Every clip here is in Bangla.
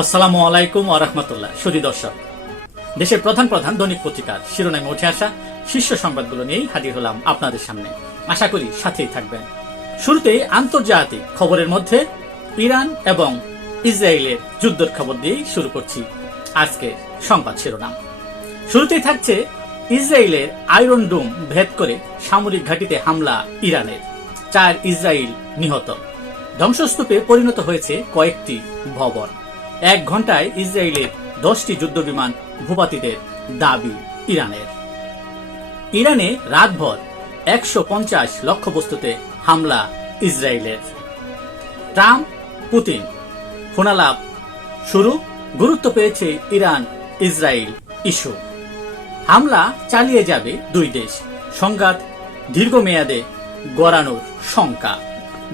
আসসালামু আলাইকুম ওয়া রাহমাতুল্লাহ। সুধী দর্শক, দেশের প্রধান প্রধান দৈনিক পত্রিকার শিরোনামে উঠে আসা শীর্ষ সংবাদগুলো নিয়েই হাজির হলাম আপনাদের সামনে। আশা করি সাথেই থাকবেন। শুরুতেই আন্তর্জাতিক খবরের মধ্যে ইরান এবং ইসরায়েলের যুদ্ধের খবর দিয়েই শুরু করছি আজকের সংবাদ শিরোনাম। শুরুতেই থাকছে ইসরায়েলের আয়রন ডোম ভেদ করে সামরিক ঘাঁটিতে হামলা ইরানের, 4 ইসরায়েল নিহত। ধ্বংসস্তূপে পরিণত হয়েছে কয়েকটি ভবন। 1 ঘন্টায় ইসরায়েলের 10টি যুদ্ধবিমান ভূপাতিতের দাবি ইরানের। ইরানে রাতভর 150 লক্ষ্যবস্তুতে হামলা ইসরায়েলের। ট্রাম্প পুতিন ফোনালাপ শুরু, গুরুত্ব পেয়েছে ইরান ইসরায়েল ইস্যু। হামলা চালিয়ে যাবে দুই দেশ, সংঘাত দীর্ঘমেয়াদে গড়ানোর শঙ্কা।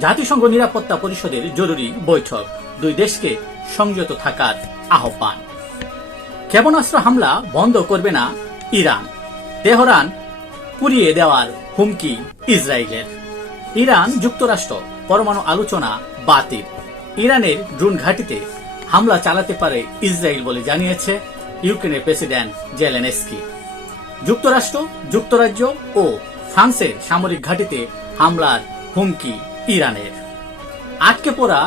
জাতিসংঘ নিরাপত্তা পরিষদের জরুরি বৈঠক, দুই দেশকে সংযত থাকার আহ্বান। ক্ষেপণাস্ত্র হামলা বন্ধ করবে না ইরান, তেহরান পুড়িয়ে দেওয়ার হুমকি ইসরায়েলের। ইরান যুক্তরাষ্ট্র পরমাণু আলোচনা বাতিল। ইরানের ড্রোন ঘাঁটিতে হামলা চালাতে পারে ইসরায়েল বলে জানিয়েছে ইউক্রেনের প্রেসিডেন্ট জেলেনস্কি। যুক্তরাষ্ট্র, যুক্তরাজ্য ও ফ্রান্সের সামরিক ঘাঁটিতে হামলার হুমকি ইরানের। আটকে পড়া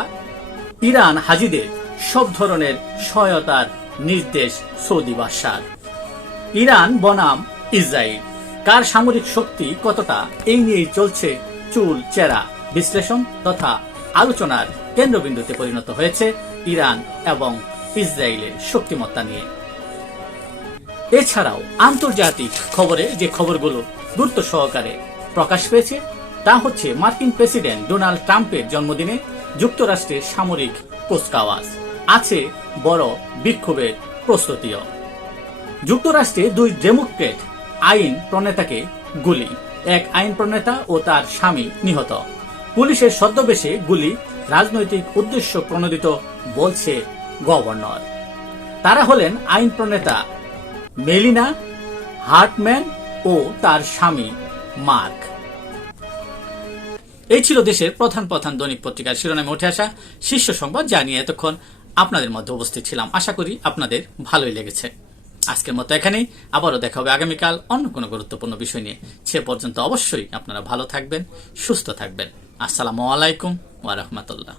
ইরান হাজিদের সব ধরনের সহায়তার নির্দেশ সৌদি বাদশার। ইরান বনাম ইসরায়েল, কার সামরিক শক্তি কতটা, এই নিয়েই চলছে চুল চেরা বিশ্লেষণ তথা আলোচনার কেন্দ্রবিন্দুতে পরিণত হয়েছে ইরান এবং ইসরায়েলের শক্তিমত্তা নিয়ে। এছাড়াও আন্তর্জাতিক খবরে যে খবরগুলো গুরুত্ব সহকারে প্রকাশ পেয়েছে তা হচ্ছে মার্কিন প্রেসিডেন্ট ডোনাল্ড ট্রাম্পের জন্মদিনে যুক্তরাষ্ট্রের সামরিক কুচকাওয়াজ, আছে বড় বিক্ষোভের প্রস্তুতিও। যুক্তরাষ্ট্রে 2 ডেমোক্রেট আইন প্রণেতাকে গুলি, 1 আইন প্রণেতা ও তার স্বামী নিহত। পুলিশের ছদ্মবেশে গুলি, রাজনৈতিক উদ্দেশ্য প্রণোদিত বলছে গভর্নর। তারা হলেন আইন প্রণেতা মেলিনা হার্টম্যান ও তার স্বামী মার্ক। এই ছিল দেশের প্রধান প্রধান দৈনিক পত্রিকার শিরোনামে উঠে আসা শীর্ষ সংবাদ, যা নিয়ে এতক্ষণ আপনাদের মধ্যে উপস্থিত ছিলাম। আশা করি আপনাদের ভালোই লেগেছে। আজকের মতো এখানেই, আবারও দেখা হবে আগামীকাল অন্য কোনো গুরুত্বপূর্ণ বিষয় নিয়ে। সে পর্যন্ত অবশ্যই আপনারা ভালো থাকবেন, সুস্থ থাকবেন। আসসালামু আলাইকুম ওয়া রাহমাতুল্লাহ।